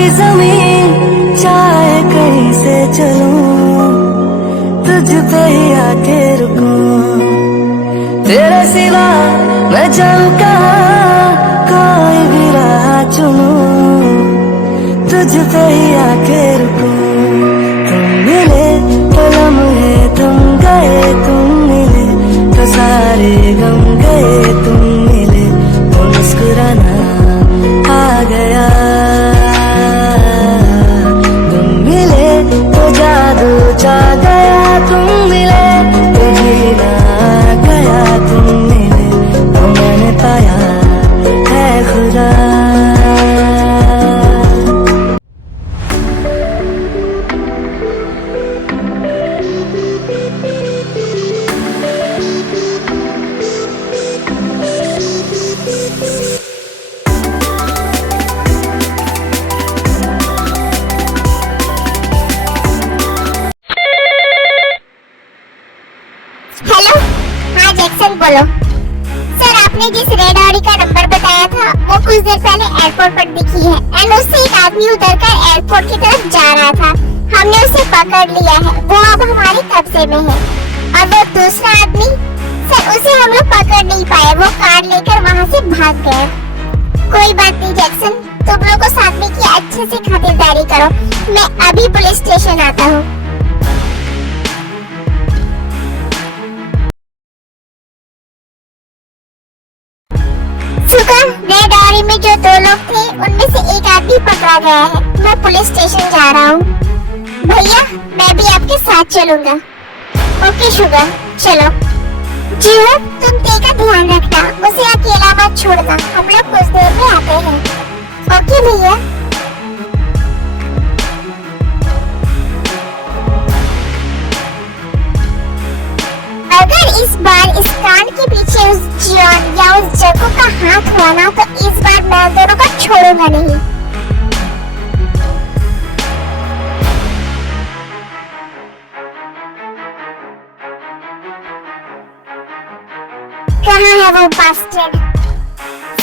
सारी जमीन चाहे कहीं से चलूं, तुझ पे ही आके रुकूं। तेरे सिवा मैं जाऊं कहाँ, कोई भी राह चुनूं, तुझ पे ही आके रुकूं। तुम मिले तो लम्हे तुम गए, तुम मिले तो सारे गम गए, तुम मिले तो मुस्कुराना आ गया। तुम मिले तो जादू छा गया, तुम मिले तो जीना आ गया, तुम मिले तो मैंने पाया है खुदा। हेलो, हाँ जैक्सन बोलो। सर आपने जिस रेड ऑडी का नंबर बताया था वो कुछ देर पहले एयरपोर्ट पर दिखी है एंड उससे एक आदमी उतरकर एयरपोर्ट की तरफ जा रहा था। हमने उसे पकड़ लिया है, वो अब हमारे कब्जे में है। और वो दूसरा आदमी, सर उसे हम लोग पकड़ नहीं पाए, वो कार लेकर वहाँ से भाग गया। कोई बात नहीं जैक्सन, तुम लोग उस आदमी की अच्छे से खातिरदारी करो, मैं अभी पुलिस स्टेशन आता हूँ। रेड ऑडी में जो दो लोग थे उनमें से एक आदमी पकड़ा गया है। मैं पुलिस स्टेशन जा रहा हूँ। भैया मैं भी आपके साथ चलूंगा। ओके शुगर, चलो। जी हो, तुम ते का ध्यान रखना, उसे अकेला मत छोड़ना, हम लोग कुछ देर में आते हैं। ओके भैया। अगर इस बार इस कान के पीछे उस जॉन या उस जग्गू का हाथ हुआ ना तो इस बार मैं दोनों को छोड़ूंगा नहीं। कहाँ है वो बास्टर्ड?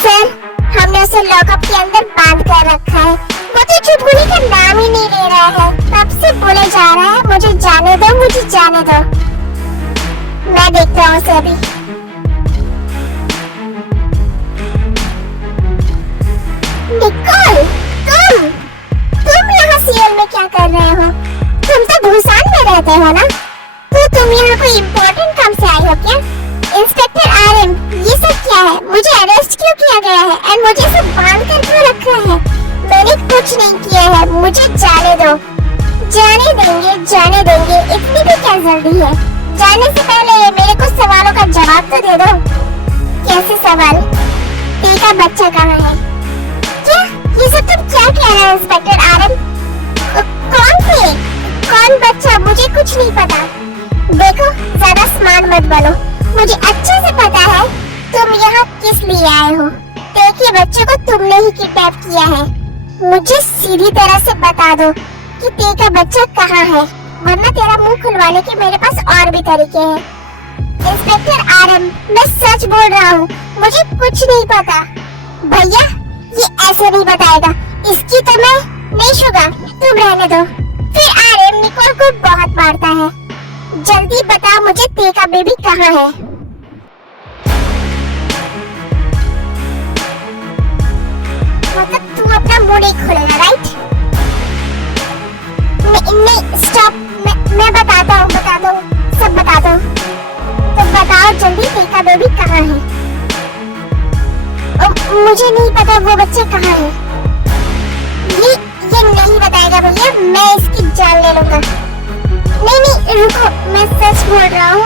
सर हमने उसे लॉकअप के अंदर बांध कर रखा है, वो तो चुप होने का नाम ही नहीं ले रहा है, तब से बोले जा रहा है मुझे जाने दो, मुझे जाने दो। मैं देखता हूँ उसे अभी। निकोल, तुम यहाँ सीएल में क्या कर रहे हो? तुम तो भूसान में रहते हो ना? तो तुम यहाँ कोई इम्पोर्टेंट काम से आए हो क्या? इंस्पेक्टर आरएम, ये सब क्या है? मुझे अरेस्ट क्यों किया गया है एंड मुझे सब बांध कर क्यों रखा है? मैंने कुछ नहीं किया है, मुझे जाने दो। जाने देंगे, इतनी भी क्या जल्दी है? जाने से पहले मेरे कुछ सवालों का जवाब तो दे दो। कैसे सवाल? ते का बच्चा कहाँ है? क्या? ये सब तुम क्या कह रहे हो इंस्पेक्टर आरएम? कौन थे? कौन बच्चा? मुझे कुछ नहीं पता। देखो ज्यादा स्मार्ट मत बनो, मुझे अच्छे से पता है तुम यहाँ किस लिए आए हो। ते के बच्चे को तुमने ही किडनैप किया है। मुझे सीधी तरह से बता दो कि ते का बच्चा कहाँ है, वरना तेरा मुंह खुलवाने के मेरे पास और भी तरीके हैं। इंस्पेक्टर आरएम, मैं सच बोल रहा हूँ, मुझे कुछ नहीं पता। भैया ये ऐसे नहीं बताएगा, इसकी तो मैं नहीं शुगा, तुम रहने दो। फिर आरएम निकोल को बहुत मारता है। जल्दी बता मुझे ते का बेबी कहाँ है? मतलब तू अपना मुंह नहीं खोलेगा, राइट? नहीं स्टॉप, मैं बताता हूँ, सब बता दो। तो बताओ जल्दी, ते का बेबी कहाँ है? मुझे नहीं पता वो बच्चे कहाँ है। ये नहीं बताएगा भैया, मैं इसकी जान ले लूंगा। नहीं रुको, मैं सच बोल रहा हूँ।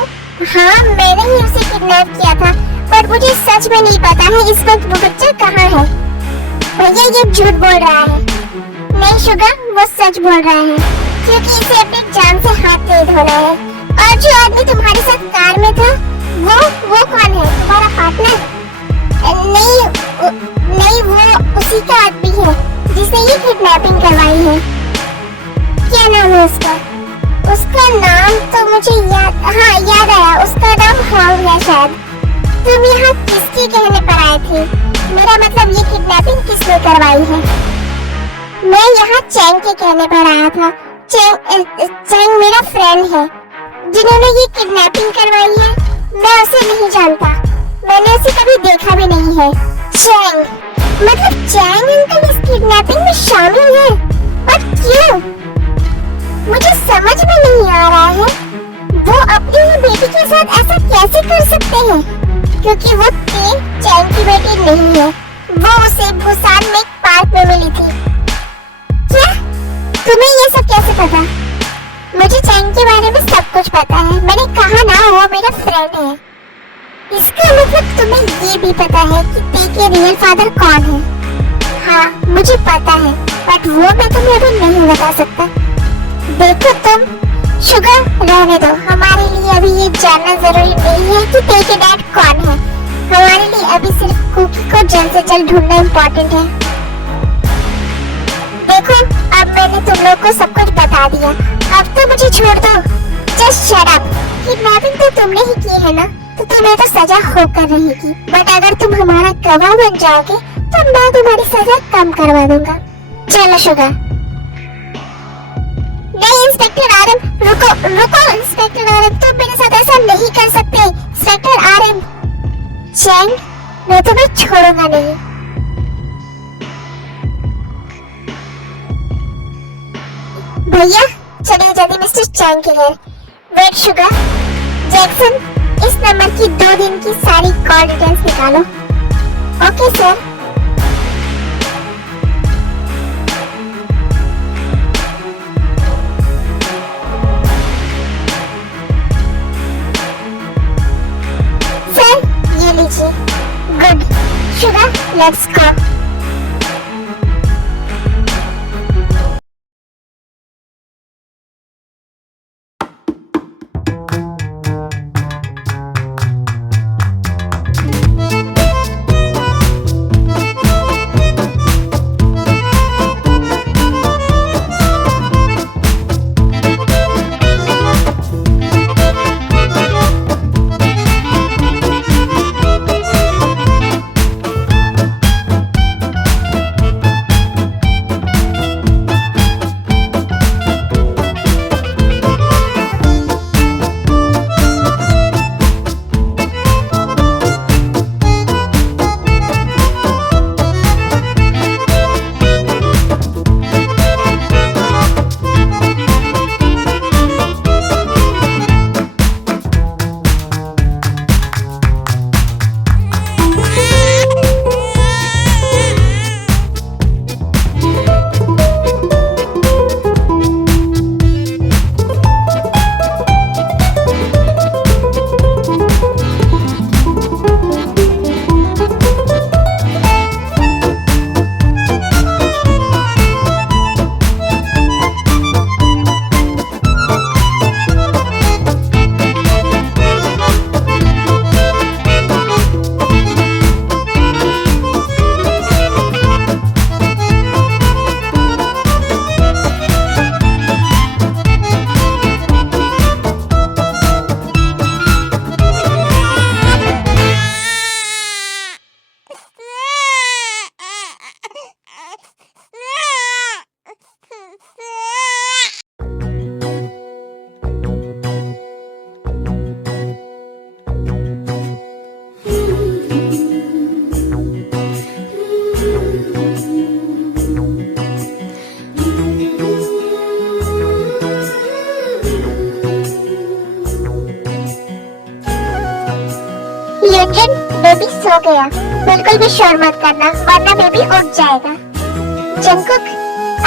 हाँ मैंने ही उसे किडनैप किया था, पर मुझे सच में नहीं पता है इस वक्त वो बच्चा कहाँ है। भैया ये झूठ बोल रहा है। नहीं शुगा, वो सच बोल रहा है, क्योंकि इसे अपनी जान से हाथ नहीं धोना है। और जो आदमी तुम्हारे साथ कार में था वो कौन है? तुम्हारा पार्टनर? नहीं वो उसी का आदमी है जिसने ये किडनैपिंग करवाई है। क्या नाम है उसका? उसका नाम तो मुझे याद आया, उसका नाम हॉन्ग है शायद। तुम यहाँ किसके कहने पर आए थे? मेरा मतलब ये किडनैपिंग किसने करवाई है? मैं यहाँ चैंग के कहने पर आया था। चैंग मेरा फ्रेंड है जिन्होंने ये किडनैपिंग करवाई है। मैं उसे नहीं जानता, मैंने उसे कभी देखा भी नहीं है। चैंग मतलब चैंग अंकल इस किडनैपिंग में शामिल है, पर क्यों? मुझे समझ में नहीं आ रहा है। वो अपनी ही बेटी के साथ ऐसा कैसे कर सकते हैं? क्योंकि वो चैंग की बेटी नहीं है। वो उसे बुसान में एक पार्क में मिली थी। क्या? तुम्हें ये सब कैसे पता? मुझे चैंग के बारे में सब कुछ पता है। मैंने कहा ना, वो मेरा फ्रेंड है। इसका मतलब तुम्हें ये भी पता है कि ते के रियल फादर कौन है? हाँ, मुझे पता है, बट वो मैं तुम्हें अभी नहीं बता सकता। देखो तुम, शुगर रहने दो। हमारे लिए अभी ये जानना जरूरी नहीं है कि ते के डैड कौन है। हमारे लिए अभी सिर्फ कुकी को जल्द से जल्द ढूंढना इम्पोर्टेंट है। देखो, अब मैंने तुम लोग को सब कुछ बता दिया। अब तो मुझे छोड़ दो। Just shut up. किडनैपिंग तो तुमने ही की है ना, तो तुम्हें तो सजा होकर रहेगी। बट अगर तुम हमारा गवाह बन जाओगे तो मैं तुम्हारी सजा कम करवा दूंगा। चलो शुगर। नहीं इंस्पेक्टर आरएम, रुको रुको इंस्पेक्टर आरएम, तुम मेरे साथ ऐसा नहीं कर सकते। इंस्पेक्टर आरएम, चैंग, मैं तुम्हें छोड़ूंगा नहीं। भैया चलिए जल्दी मिस्टर चैंग के घर। वेट शुगर, जैक्सन, इस नंबर की 2 दिन की सारी कॉल डिटेल्स निकालो। Okay sir. Good Sugar, let's go. Yunjan, baby सो गया। बिल्कुल भी शोर मत करना वरना बेबी उठ जाएगा। जंकुक,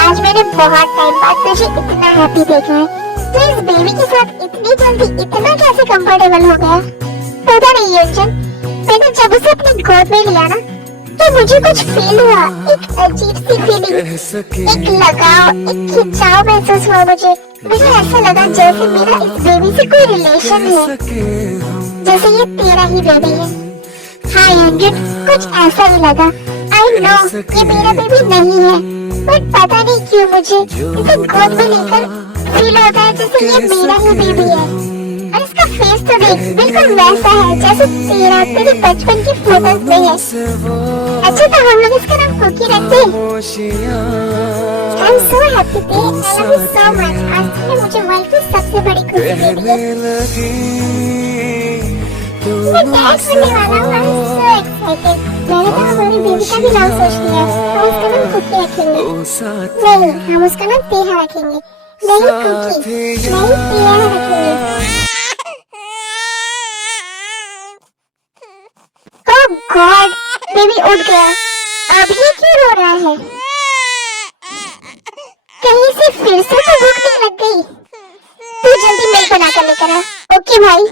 आज मैंने बहुत टाइम बाद तुझे इतना हैप्पी देखा है। तो इस बेबी के साथ इतनी जल्दी इतना कैसे कंफर्टेबल हो गया? पता नहीं युंजन, मैंने जब उसे अपनी गोद में लिया ना तो मुझे कुछ फील हुआ, एक अजीब सी फीलिंग, एक लगाव, एक खिंचाव महसूस हुआ। मुझे ऐसा लगा जैसे मेरा इस बेबी से कोई रिलेशन है, जैसे ये तेरा ही बेबी है। हाँ युंजन, कुछ ऐसा ही लगा। आई नो ये मेरा बेबी नहीं है, बट पता नहीं क्यों मुझे इसे गोद में लेकर फील होता है जैसे ये मेरा ही बेबी है। और इसका फेस तो देख, बिल्कुल वैसा है जैसे तेरे बचपन की फोटोज में है। अच्छा तो हम लोग इसका नाम कुकी रखते हैं। आई एम सो हैप्पी थे, I love you so much. आज तुमने मुझे वर्ल्ड की सबसे बड़ी खुशी दे दी है। मैं डैड बनने वाला हूँ, आई एम सो एक्साइटेड। मैंने तो हमारी बेबी का भी नाम सोच लिया है, हम उसका नाम कुकी रखेंगे। नहीं, हम उसका नाम तेहा रखेंगे। नहीं कुकी, नहीं तेहा रखेंगे। ओह गॉड, बेबी उठ गया। अब ये क्यों रो रहा है? कहीं से फिर से तो भूख नहीं लग गई? तू जल्दी मिल्क बना कर लेकर आ। ओके भाई।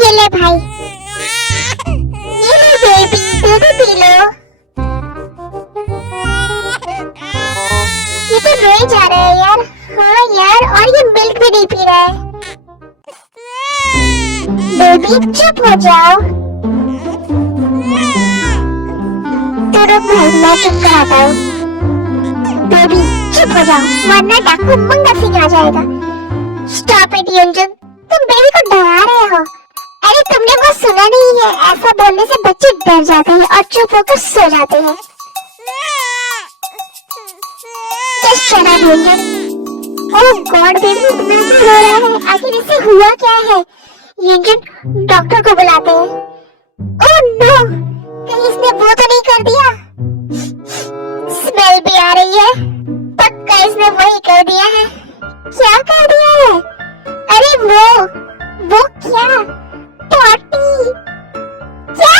ये ले भाई, ये ले बेबी, दूध पी लो। ये तो रोए जा रहा है यार। हाँ यार, और ये मिल्क भी नहीं पी रहा है। बेबी चुप हो जाओ। तो रुक भाई, मैं चुप कराता हूँ। बेबी चुप हो जाओ, वरना डाकू मंगा सिंह आ जाएगा। स्टॉप इट युंजन, तुम बेबी को डरा रहे हो। अरे तुमने वो सुना नहीं है, ऐसा बोलने से बच्चे डर जाते हैं और चुप होकर सो जाते हैं। Just shut up युंजन। ओह गॉड, बेबी इतना क्यों रो रहा है? आखिर इसे हुआ क्या है? युंजन डॉक्टर को बुलाते हैं। ओह नो, कहीं इसने वो तो नहीं कर दिया? स्मेल भी आ रही है, पक्का इसने वही कर दिया है। क्या कर दिया है? अरे वो क्या? पॉटी? क्या?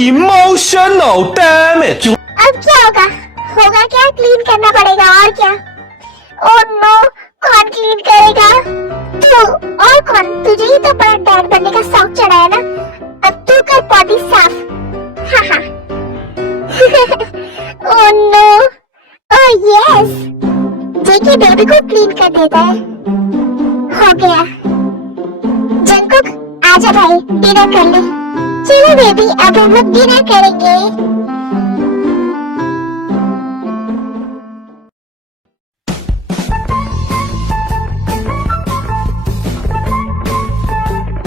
Emotional damage. अब क्या होगा? होगा क्या? क्लीन करना पड़ेगा और क्या? ओह नो, कौन क्लीन करेगा? तू। और कौन? तुझे ही तो बड़ा डैड बनने का शौक चढ़ा है ना। अब तू कर पॉटी साफ। हाँ। ओह नो, ओह यस, जेकी बेबी को क्लीन कर देता है। हो गया। जंकुक आजा भाई, डिनर कर ले। चलो बेबी, अब हम लोग डिनर करेंगे।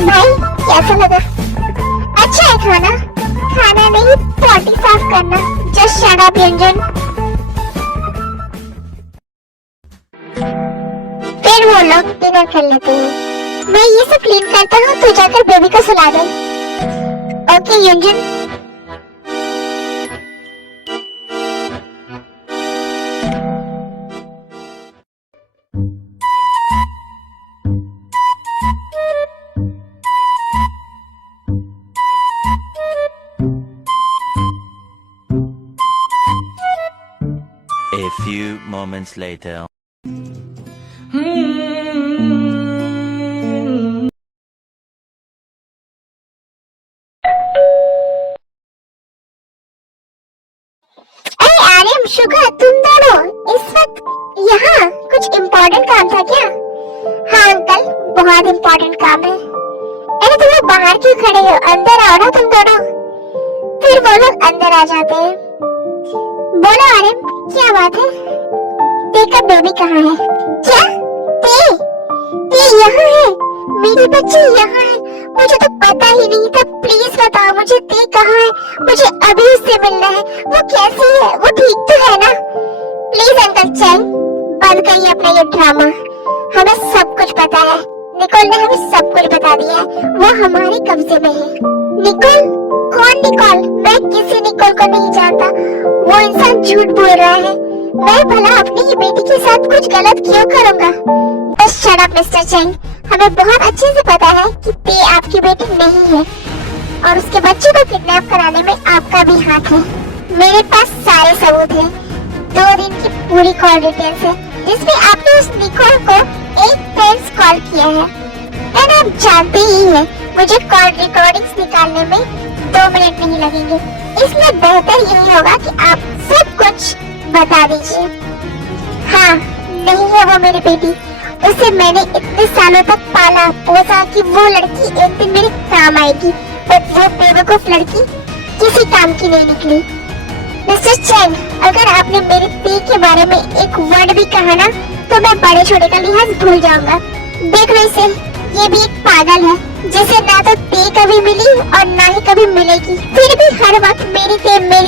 भाई कैसा लगा? अच्छा है खाना? खाना नहीं, पॉटी साफ करना। Just shut up Yunjan. फिर वो लोग डिनर कर लेते हैं। मैं ये सब क्लीन करता हूँ, तू जाकर बेबी को सुला दे। Okay युंजन। A few moments later. अरे आर्यम, शुगर, तुम दोनों इस वक्त यहाँ? कुछ इम्पोर्टेंट काम था क्या? हाँ अंकल, बहुत इम्पोर्टेंट काम है। अरे तुम लोग बाहर क्यों खड़े हो? अंदर आओ ना तुम दोनों। फिर वो लोग अंदर आ जाते हैं। बोलो आर्यम, क्या बात है? ते का बेबी कहाँ है? क्या? ते यहाँ है? मेरी बच्ची यहाँ है? मुझे तो पता ही नहीं था। प्लीज बताओ मुझे, ते कहाँ है? मुझे अभी उससे मिलना है। वो कैसी है? वो ठीक तो है ना? प्लीज अंकल चैंग, बंद करिए अपना ये ड्रामा। हमें सब कुछ पता है। निकोल ने हमें सब कुछ बता दिया है। वो हमारे कब्जे में है। निकोल? कौन निकोल? मैं किसी निकोल को नहीं जानता। वो इंसान झूठ बोल रहा है। मैं भला अपनी ही बेटी के साथ कुछ गलत क्यों करूँगा? बस शट अप मिस्टर चैंग। हमें बहुत अच्छे से पता है कि ते आपकी बेटी नहीं है और उसके बच्चे को किडनैप कराने में आपका भी हाथ है। मेरे पास सारे सबूत हैं। 2 दिन की पूरी कॉल डिटेल्स है, जिसमें आपने उस निकोल को एक फ्रेंड्स कॉल किया है। एंड आप जानते ही हैं, मुझे कॉल रिकॉर्डिंग्स निकालने में 2 मिनट नहीं लगेंगे। इसलिए बेहतर यही होगा कि आप सब कुछ बता दीजिए। हाँ, नहीं है वो मेरी बेटी। उसे मैंने इतने सालों तक पाला पोसा कि वो लड़की एक दिन मेरे काम आएगी, पर वो बेवकूफ लड़की किसी काम की नहीं निकली। मिस्टर चैंग, अगर आपने मेरे ते के बारे में एक वर्ड भी कहा ना, तो मैं बड़े छोटे का लिहाज भूल जाऊंगा। देख लो इसे, ये भी एक पागल है जिसे ना तो ते का कभी मिली और ना ही कभी मिलेगी, फिर भी हर वक्त मेरी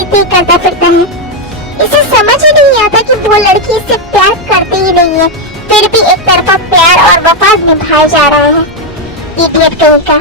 ते करता फिरता है। इसे समझ ही नहीं आता कि वो लड़की इससे प्यार करती ही नहीं है, फिर भी एक तरफा प्यार और वफा निभाए जा रहा है। इडियट कहीं का।